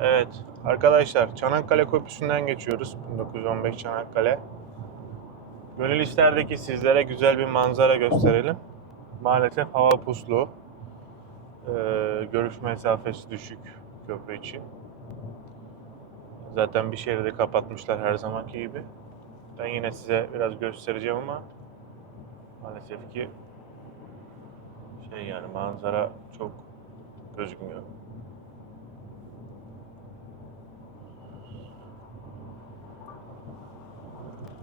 Evet arkadaşlar Çanakkale Köprüsü'nden geçiyoruz. 1915 Çanakkale. Gönül isterdi ki sizlere güzel bir manzara gösterelim. Maalesef hava puslu. Ee, görüş mesafesi düşük köprü için. Zaten bir şeridi kapatmışlar her zamanki gibi. Ben yine size biraz göstereceğim ama maalesef ki şey yani manzara çok gözükmüyor.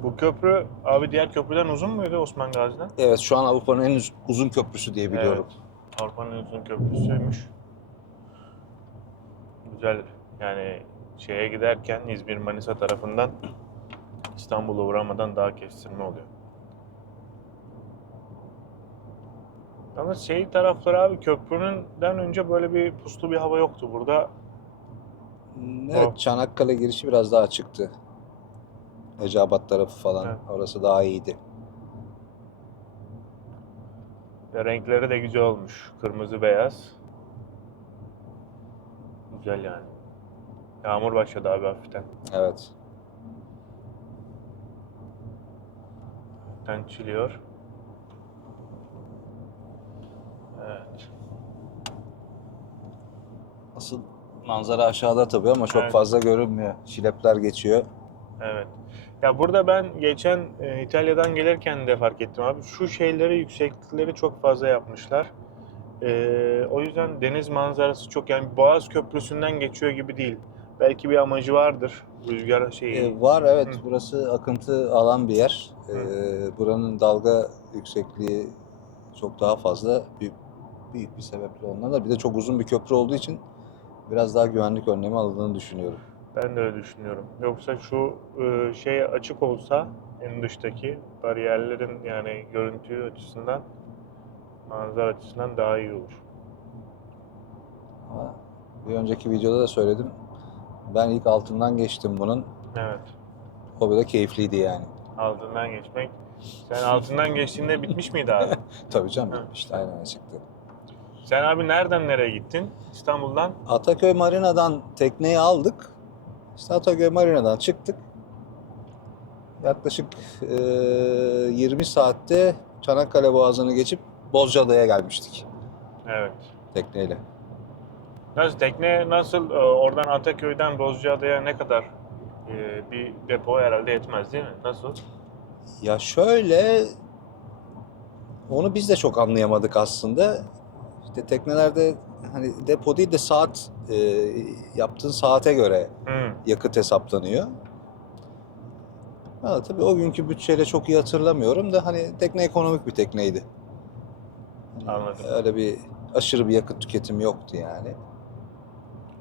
Bu köprü abi diğer köprüden uzun muydu Osman Gazi'den? Evet şu an Avrupa'nın en uz- uzun köprüsü diye biliyorum. Avrupa'nın en uzun köprüsüymüş. Güzel yani şeye giderken İzmir Manisa tarafından İstanbul'a uğramadan daha kestirme oluyor. Yalnız şey tarafları abi köprününden önce böyle bir puslu bir hava yoktu. Burada Evet. Çanakkale girişi biraz daha çıktı. Eceabat tarafı falan Evet. orası daha iyiydi. ve renkleri de güzel olmuş. Kırmızı beyaz. Güzel yani. Yağmur başladı abi hafiften. Evet. Hafiften çiliyor. Evet. Asıl manzara aşağıda tabii ama çok Evet. fazla görünmüyor. Şilepler geçiyor. Evet. Ya burada ben geçen e, İtalya'dan gelirken de fark ettim abi. Şu şeyleri, yükseklikleri çok fazla yapmışlar. E, o yüzden deniz manzarası çok yani Boğaz Köprüsü'nden geçiyor gibi değil. Belki bir amacı vardır. Rüzgar şeyi. Ee, var evet Hı. burası akıntı alan bir yer. Ee, buranın dalga yüksekliği çok daha fazla. Büyük, büyük bir sebeple ondan da bir de çok uzun bir köprü olduğu için biraz daha güvenlik önlemi alındığını düşünüyorum. Ben de öyle düşünüyorum. Yoksa şu e, şey açık olsa en dıştaki bariyerlerin yani görüntü açısından manzara açısından daha iyi olur. Ama bir önceki videoda da söyledim. Ben ilk altından geçtim bunun. Evet. O bile keyifliydi yani. Altından geçmek. Sen altından geçtiğinde bitmiş miydi abi? Tabii canım Hı. işte aynen çıktı. Sen abi nereden nereye gittin? İstanbul'dan? Ataköy Marina'dan tekneyi aldık. İşte Ataköy Marina'dan çıktık. Yaklaşık eee, 20 saatte Çanakkale Boğazı'nı geçip Bozcaada'ya gelmiştik Evet. tekneyle. Nasıl tekne nasıl e, oradan Ataköy'den Bozcaada'ya ne kadar e, bir depo herhalde yetmez değil mi? Nasıl? Ya şöyle onu biz de çok anlayamadık aslında. İşte teknelerde hani depo değil de saat eee, yaptığın saate göre Hı. yakıt hesaplanıyor. Ha, tabii o günkü bütçeyle çok iyi hatırlamıyorum da hani tekne ekonomik bir tekneydi. Hani Anladım. Öyle bir aşırı bir yakıt tüketimi yoktu yani.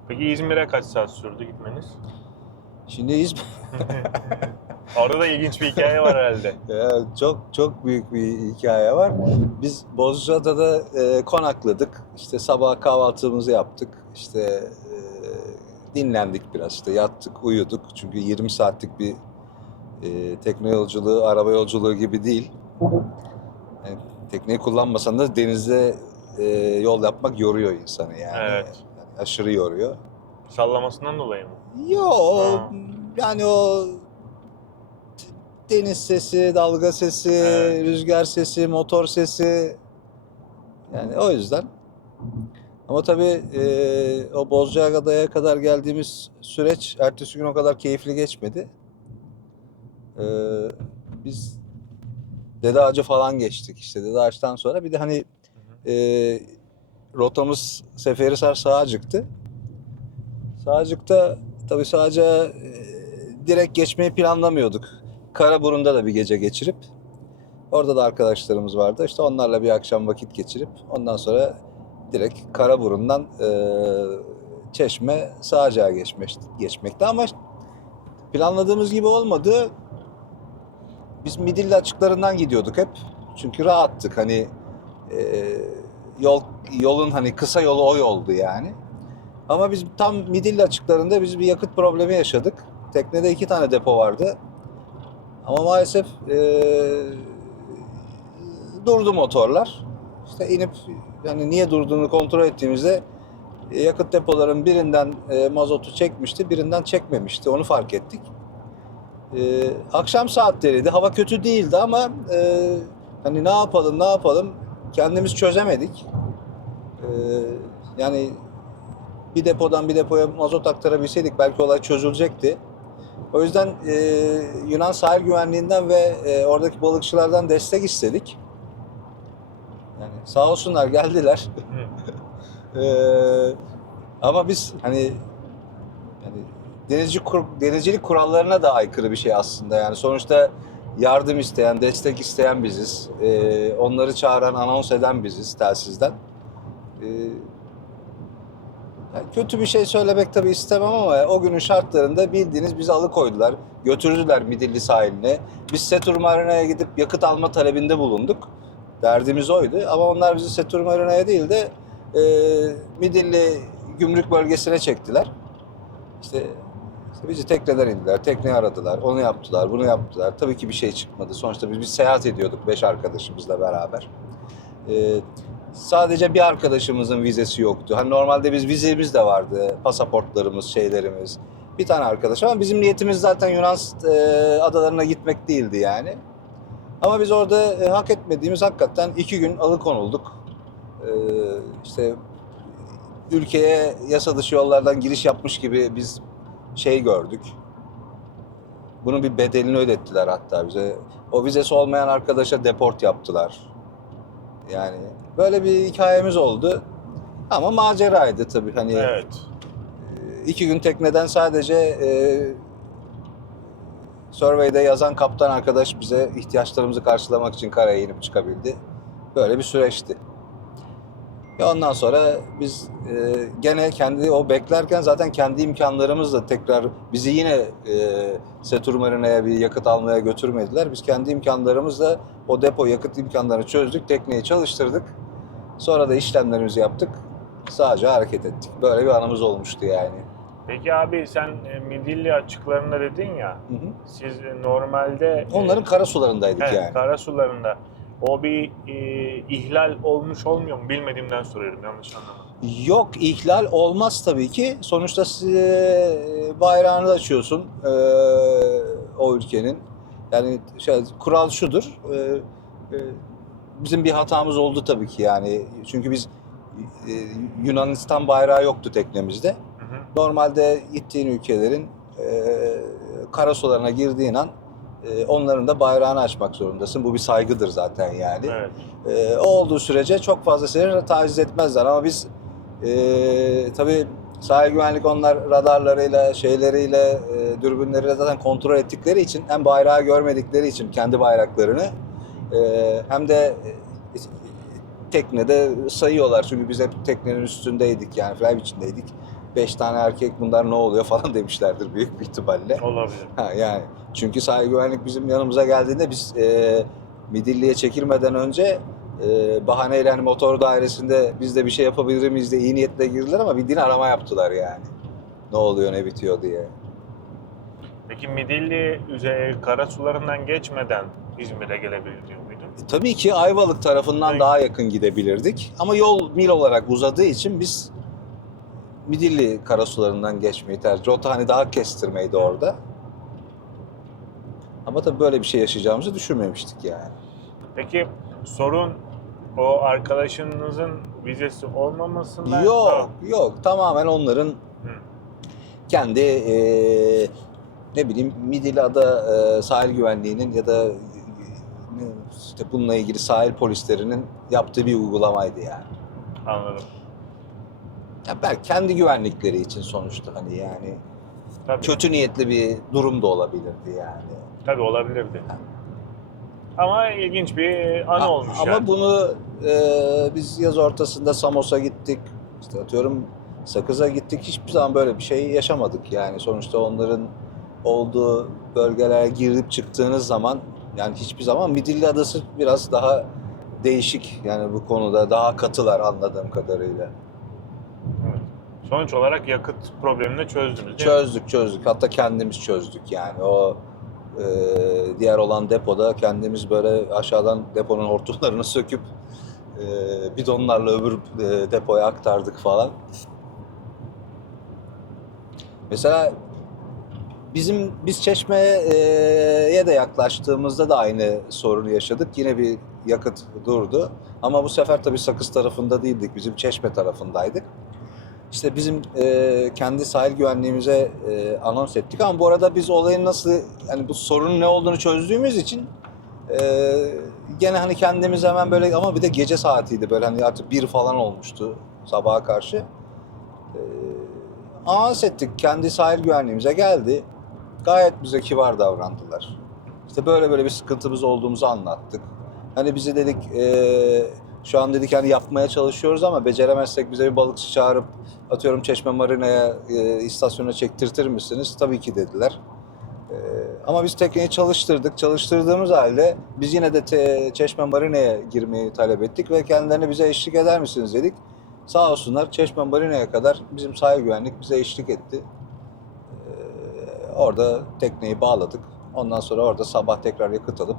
Peki İzmir'e kaç saat sürdü gitmeniz? Şimdi İzmir Orada da ilginç bir hikaye var herhalde. Çok çok büyük bir hikaye var. Biz Bozcaada'da e, konakladık. İşte sabah kahvaltımızı yaptık. İşte e, dinlendik biraz. İşte yattık, uyuduk. Çünkü 20 saatlik bir e, tekne yolculuğu, araba yolculuğu gibi değil. Yani tekneyi kullanmasan da denizde e, yol yapmak yoruyor insanı yani. Evet. Yani aşırı yoruyor. Sallamasından dolayı mı? Yo, Ha. yani o deniz sesi, dalga sesi, Evet. rüzgar sesi, motor sesi. Yani o yüzden. Ama tabii e, o Bozcaada'ya kadar geldiğimiz süreç ertesi gün o kadar keyifli geçmedi. E, biz Dede Ağacı falan geçtik işte. Dede Ağaç'tan sonra bir de hani e, rotamız Seferihisar Sağcık'tı. Sağcık'ta tabii sadece e, direkt geçmeyi planlamıyorduk. Karaburun'da da bir gece geçirip orada da arkadaşlarımız vardı. İşte onlarla bir akşam vakit geçirip ondan sonra direkt Karaburun'dan e, Çeşme Sağcık'a geçmek, geçmekti ama planladığımız gibi olmadı. Biz Midilli açıklarından gidiyorduk hep. Çünkü rahattık hani e, yol yolun hani kısa yolu o yoldu yani. Ama biz tam Midilli açıklarında biz bir yakıt problemi yaşadık. Teknede iki tane depo vardı. Ama maalesef eee, durdu motorlar. İşte inip yani niye durduğunu kontrol ettiğimizde e, yakıt depoların birinden e, mazotu çekmişti, birinden çekmemişti. Onu fark ettik. E, akşam saatleriydi. Hava kötü değildi ama e, hani ne yapalım ne yapalım kendimiz çözemedik. E, yani bir depodan bir depoya mazot aktarabilseydik belki olay çözülecekti. O yüzden e, Yunan sahil güvenliğinden ve e, oradaki balıkçılardan destek istedik. Yani sağ olsunlar geldiler. Ee, ama biz hani yani denizci kur, denizcilik kurallarına da aykırı bir şey aslında. Yani sonuçta yardım isteyen, destek isteyen biziz. Ee, onları çağıran, anons eden biziz telsizden. Ee, kötü bir şey söylemek tabii istemem ama o günün şartlarında bildiğiniz bizi alıkoydular. Götürdüler Midilli sahiline. Biz Setur Marina'ya gidip yakıt alma talebinde bulunduk. Derdimiz oydu. Ama onlar bizi Setur Marina'ya değil de e, Midilli gümrük bölgesine çektiler. İşte, işte bizi tekneden indiler, tekneyi aradılar, onu yaptılar, bunu yaptılar. Tabii ki bir şey çıkmadı. Sonuçta biz, biz seyahat ediyorduk beş arkadaşımızla beraber. E, sadece bir arkadaşımızın vizesi yoktu. Hani normalde biz vizemiz de vardı, pasaportlarımız, şeylerimiz. Bir tane arkadaş ama bizim niyetimiz zaten Yunan e, adalarına gitmek değildi yani. Ama biz orada e, hak etmediğimiz hakikaten iki gün alıkonulduk. Ee, işte ülkeye yasa dışı yollardan giriş yapmış gibi biz şey gördük. Bunun bir bedelini ödettiler hatta bize. O vizesi olmayan arkadaşa deport yaptılar. Yani böyle bir hikayemiz oldu. Ama maceraydı tabii hani Evet. e, iki gün tekneden sadece e, Survey'de yazan kaptan arkadaş bize ihtiyaçlarımızı karşılamak için karaya inip çıkabildi. Böyle bir süreçti. Ve ondan sonra biz e, gene kendi o beklerken zaten kendi imkanlarımızla tekrar bizi yine e, Setur Marina'ya bir yakıt almaya götürmediler. Biz kendi imkanlarımızla o depo yakıt imkanlarını çözdük, tekneyi çalıştırdık. Sonra da işlemlerimizi yaptık. Sadece hareket ettik. Böyle bir anımız olmuştu yani. Peki abi sen e, Midilli açıklarında dedin ya, Hı hı. siz e, normalde... e, Onların kara sularındaydık Evet, yani. kara sularında. O bir e, ihlal olmuş olmuyor mu? Bilmediğimden soruyorum yanlış anlamadım. Yok ihlal olmaz tabii ki. Sonuçta size bayrağını da açıyorsun eee, o ülkenin. Yani şey, kural şudur. eee, eee, bizim bir hatamız oldu tabii ki yani. Çünkü biz eee, Yunanistan bayrağı yoktu teknemizde. Hı hı. Normalde gittiğin ülkelerin eee kara sularına girdiğin an eee, onların da bayrağını açmak zorundasın. Bu bir saygıdır zaten yani. Evet. Ee, o olduğu sürece çok fazla seni taciz etmezler ama biz e, tabii sahil güvenlik onlar radarlarıyla, şeyleriyle, e, dürbünleriyle zaten kontrol ettikleri için hem bayrağı görmedikleri için kendi bayraklarını e, hem de e, teknede sayıyorlar çünkü biz hep teknenin üstündeydik yani fly içindeydik. Beş tane erkek bunlar ne oluyor falan demişlerdir büyük bir ihtimalle. Olabilir. Ha, yani çünkü sahil güvenlik bizim yanımıza geldiğinde biz e, Midilli'ye çekilmeden önce e, bahaneyle hani motor dairesinde biz de bir şey yapabilir miyiz diye iyi niyetle girdiler ama bildiğin arama yaptılar yani. Ne oluyor ne bitiyor diye. Peki Midilli üzeri kara sularından geçmeden İzmir'e gelebiliyor muydun? E, tabii ki Ayvalık tarafından Peki. daha yakın gidebilirdik ama yol mil olarak uzadığı için biz Midilli karasularından geçmeyi tercih. Rota hani daha kestirmeydi orada. Ama tabii böyle bir şey yaşayacağımızı düşünmemiştik yani. Peki sorun o arkadaşınızın vizesi olmamasından... Yok, yok. Tamamen onların Hı. kendi eee, ne bileyim Midilli'de eee, sahil güvenliğinin ya da ne, işte bununla ilgili sahil polislerinin yaptığı bir uygulamaydı yani. Anladım. Ya belki kendi güvenlikleri için sonuçta hani yani Tabii, kötü niyetli bir durum da olabilirdi yani. tabii olabilirdi. Ama ilginç bir anı A- olmuş Ama yani. bunu eee, biz yaz ortasında Samos'a gittik. İşte atıyorum Sakız'a gittik. Hiçbir zaman böyle bir şey yaşamadık yani. Sonuçta onların olduğu bölgelere girip çıktığınız zaman yani hiçbir zaman Midilli Adası biraz daha değişik yani bu konuda daha katılar anladığım kadarıyla. Sonuç olarak yakıt problemini çözdünüz? Çözdük çözdük hatta kendimiz çözdük yani o e, diğer olan depoda kendimiz böyle aşağıdan deponun hortumlarını söküp e, bidonlarla öbür e, depoya aktardık falan. Mesela bizim biz Çeşme'ye de yaklaştığımızda da aynı sorunu yaşadık. Yine bir yakıt durdu. Ama bu sefer tabii Sakız tarafında değildik. Bizim Çeşme tarafındaydık. İşte bizim e, kendi sahil güvenliğimize e, anons ettik ama bu arada biz olayın nasıl yani bu sorunun ne olduğunu çözdüğümüz için e, gene hani kendimiz hemen böyle ama bir de gece saatiydi böyle hani artık bir falan olmuştu sabaha karşı. E, anons ettik kendi sahil güvenliğimize geldi. Gayet bize kibar davrandılar. İşte böyle böyle bir sıkıntımız olduğumuzu anlattık. Hani bize dedik e, şu an dedik hani yapmaya çalışıyoruz ama beceremezsek bize bir balıkçı çağırıp atıyorum Çeşme Marina'ya e, istasyona çektirtir misiniz? Tabii ki dediler. E, ama biz tekneyi çalıştırdık. Çalıştırdığımız halde biz yine de te, Çeşme Marina'ya girmeyi talep ettik ve kendilerine bize eşlik eder misiniz dedik. Sağ olsunlar Çeşme Marina'ya kadar bizim sahil güvenlik bize eşlik etti. E, orada tekneyi bağladık. Ondan sonra orada sabah tekrar yakıt alıp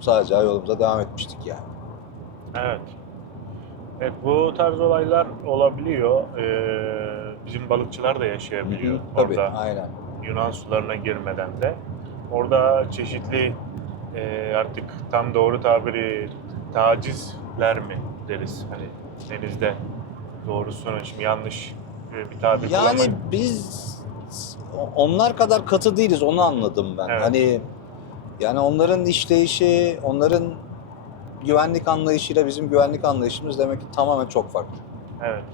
sadece yolumuza devam etmiştik yani. Evet. Evet bu tarz olaylar olabiliyor. Ee, bizim balıkçılar da yaşayabiliyor Tabii, orada aynen. Yunan sularına girmeden de. Orada çeşitli e, artık tam doğru tabiri tacizler mi deriz hani denizde doğrusunu şimdi yanlış e, bir tabir Yani kullanmayayım. biz onlar kadar katı değiliz onu anladım ben. Evet. Hani yani onların işleyişi, onların güvenlik anlayışıyla bizim güvenlik anlayışımız demek ki tamamen çok farklı. Evet.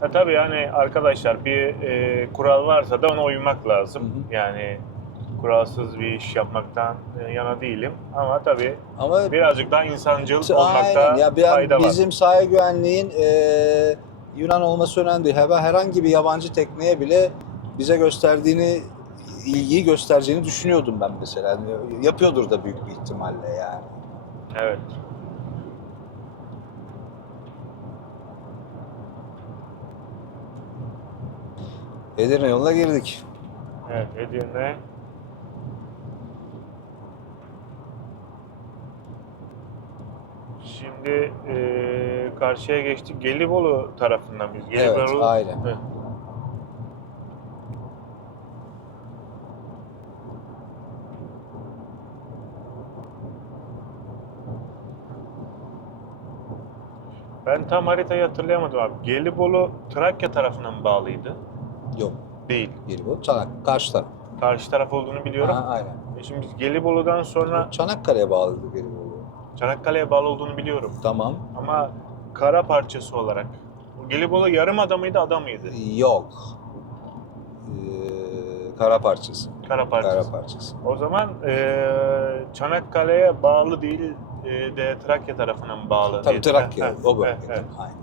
Ha, tabii yani arkadaşlar bir e, kural varsa da ona uymak lazım. Hı hı. Yani kuralsız bir iş yapmaktan e, yana değilim. Ama tabii Ama birazcık daha insancıl aynen olmakta ya bir fayda var. bizim sahil güvenliğin eee, Yunan olması önemli değil. Her- Herhangi bir yabancı tekneye bile bize gösterdiğini ilgiyi göstereceğini düşünüyordum ben mesela. Yani yapıyordur da büyük bir ihtimalle yani. Evet. Edirne yoluna girdik. Evet Edirne. Şimdi e, karşıya geçtik. Gelibolu tarafından biz. Evet, Gelibolu, aynen. Hı. Ben tam haritayı hatırlayamadım abi. Gelibolu Trakya tarafına mı bağlıydı? Yok. Değil. Gelibolu. Çanak. Karşı taraf. Karşı taraf olduğunu biliyorum. Ha, aynen. E Şimdi biz Gelibolu'dan sonra Çanakkale'ye bağlıydı Gelibolu. Çanakkale'ye bağlı olduğunu biliyorum. Tamam. Ama kara parçası olarak. Gelibolu yarım ada mıydı, ada mıydı? Yok. Ee, kara parçası. Kara parçası. Kara parçası. O zaman eee, Çanakkale'ye bağlı değil de Trakya tarafına mı bağlı? Tabii diye- Trakya. Heh, o heh, bölge. heh. Aynen.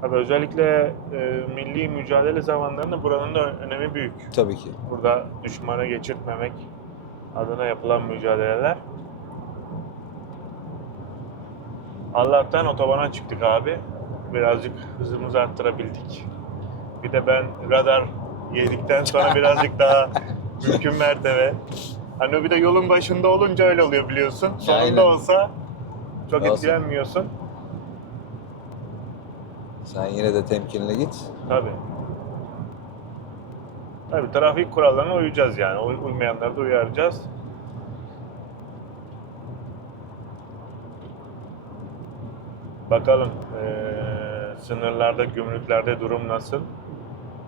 Tabii özellikle eee, milli mücadele zamanlarında buranın da önemi büyük. Tabii ki. Burada düşmana geçirtmemek adına yapılan mücadeleler. Allah'tan otobana çıktık abi. Birazcık hızımızı arttırabildik. Bir de ben radar yedikten sonra birazcık daha mümkün mertebe. Hani bir de yolun başında olunca öyle oluyor biliyorsun. Sonunda Aynen. olsa çok Olsun. etkilenmiyorsun. Sen yine de temkinli git. Tabii. Tabii trafik kurallarına uyacağız yani. Uy- Uymayanları da uyaracağız. Bakalım eee, sınırlarda, gümrüklerde durum nasıl?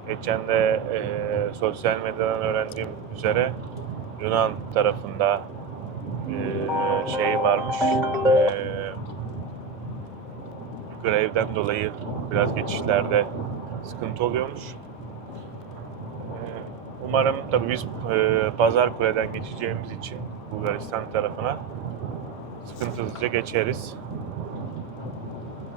Geçen de eee, sosyal medyadan öğrendiğim üzere Yunan tarafında eee, şey varmış. Eee grevden dolayı biraz geçişlerde sıkıntı oluyormuş. Ee, Umarım tabii biz e, Pazar Kule'den geçeceğimiz için Bulgaristan tarafına sıkıntısızca geçeriz.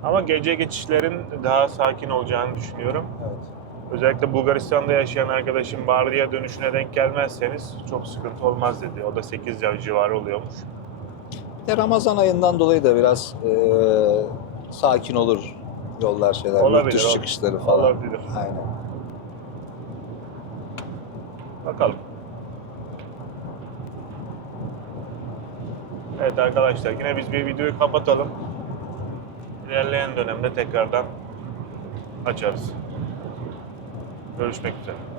Ama gece geçişlerin daha sakin olacağını düşünüyorum. Evet. Özellikle Bulgaristan'da yaşayan arkadaşım Bardiya dönüşüne denk gelmezseniz çok sıkıntı olmaz dedi. O da 8 yıl civarı oluyormuş. De Ramazan ayından dolayı da biraz eee, sakin olur yollar şeyler. Olabilir, yurt dışı çıkışları falan. olabilir. Aynen. Bakalım. Evet arkadaşlar yine biz bir videoyu kapatalım. İlerleyen dönemde tekrardan açarız. Görüşmek üzere.